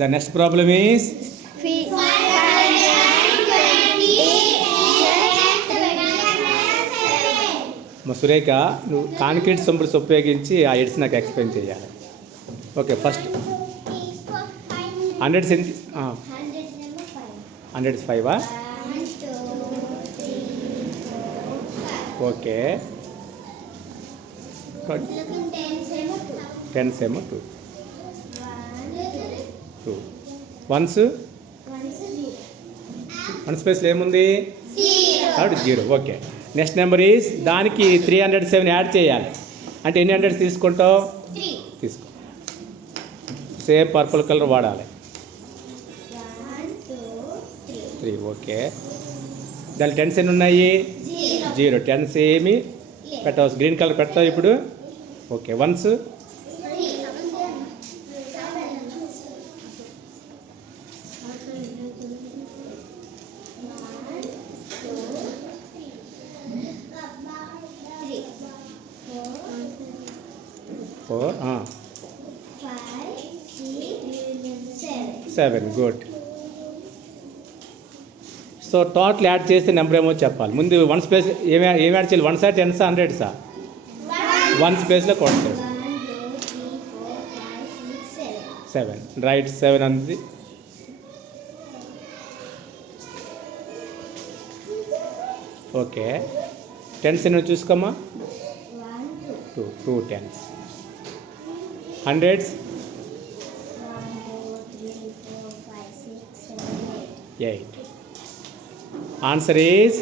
The next problem is Surekha నువ్వు concrete symbols ఉపయోగించి ఆ ఎడ్స్ నాకు ఎక్స్ప్లెయిన్ చేయాలి. ఓకే, ఫస్ట్ 100 సెంటి 100 5 ఓకే, 10 ఏమో 2 వన్స్ 1 స్పేస్లో ఏముంది కాబట్టి 0. ఓకే, నెక్స్ట్ నెంబర్ ఈజ్ దానికి 307 యాడ్ చేయాలి అంటే ఎన్ని హండ్రెడ్స్ తీసుకుంటావు? తీసుకో, సేమ్ పర్పుల్ కలర్ వాడాలి. 3. ఓకే, దాని 10s ఎన్ని ఉన్నాయి? 0. 10s ఏమి పెట్టవచ్చు, గ్రీన్ కలర్ పెడతావు ఇప్పుడు. Okay, once 4 7. Good. So total add చేస్తే నెంబర్ ఏమో చెప్పాలి. ముందు 1 స్పేస్ ఏమి యాడ్ చేయాలి? 1 10 100 1 స్పేస్లో కొట్టాలి. 7 రైట్. 7 అనేది ఓకే. 10s ఎన్ని చూసుకోమ్మా? 2 10s. 100s 8. Answer is